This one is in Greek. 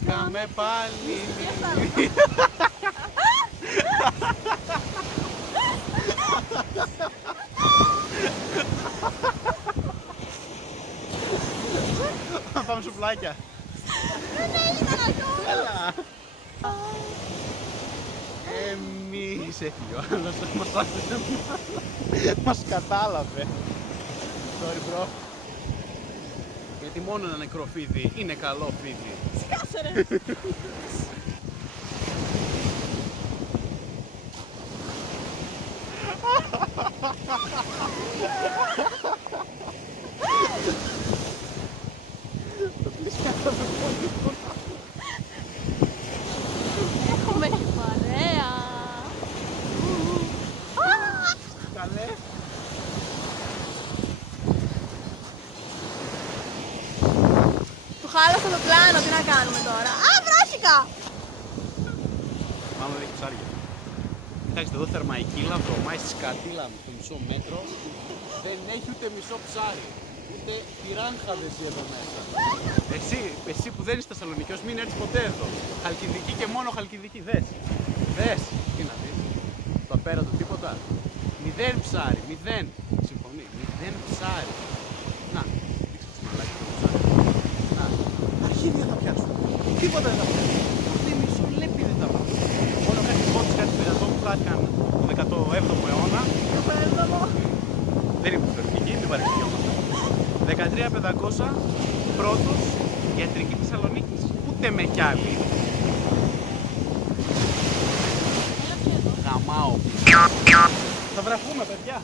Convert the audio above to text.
Βρήκαμε πάλι. Θα πάμε σουβλάκια. Δεν έγιναν ακόμα. Έλα. Εμείς έφυγε ο άλλος, μας άφησε, μας κατάλαβε. Sorry bro. Γιατί μόνο ένα νεκρό φίδι είναι καλό φίδι. Σκάσε ρε. Έχουμε παρέα. Καλέ. Του χάλασα το πλάνο, τι να κάνουμε τώρα. Α, βράχηκα! Μάλλον δεν έχει ψάρια. Κοιτάξτε εδώ θερμαϊκύλα, βρωμάει στη σκατήλα με το μισό μέτρο. Δεν έχει ούτε μισό ψάρι. Ούτε πυράγχα δεν ζει εδώ μέσα. Εσύ που δεν είσαι Θεσσαλονικιός, μην έρθεις ποτέ εδώ. Χαλκιδική και μόνο Χαλκιδική. Δες. Τι να δεις. Το απέραντο τίποτα. 0 ψάρι. 0. Συμφωνεί. 0 ψάρι. Να. Δείξε τις μαλάκια το ψάρι. Να. Αρχίδια θα πιάσουν. Τίποτα δεν θα πιάσουν. Ούτε μισό λέπι δεν θα βάλουν. Μόνο κάτι φώτες, κάτι πειρατό που χάθηκαν το 17ο αιώνα. Δεν ήμουν φερκική, μην παρεξηγιόμαστε. 13.500 πρώτος ιατρική Θεσσαλονίκης. Ούτε με κι άλλη. Γαμάω. Θα βραχούμε παιδιά.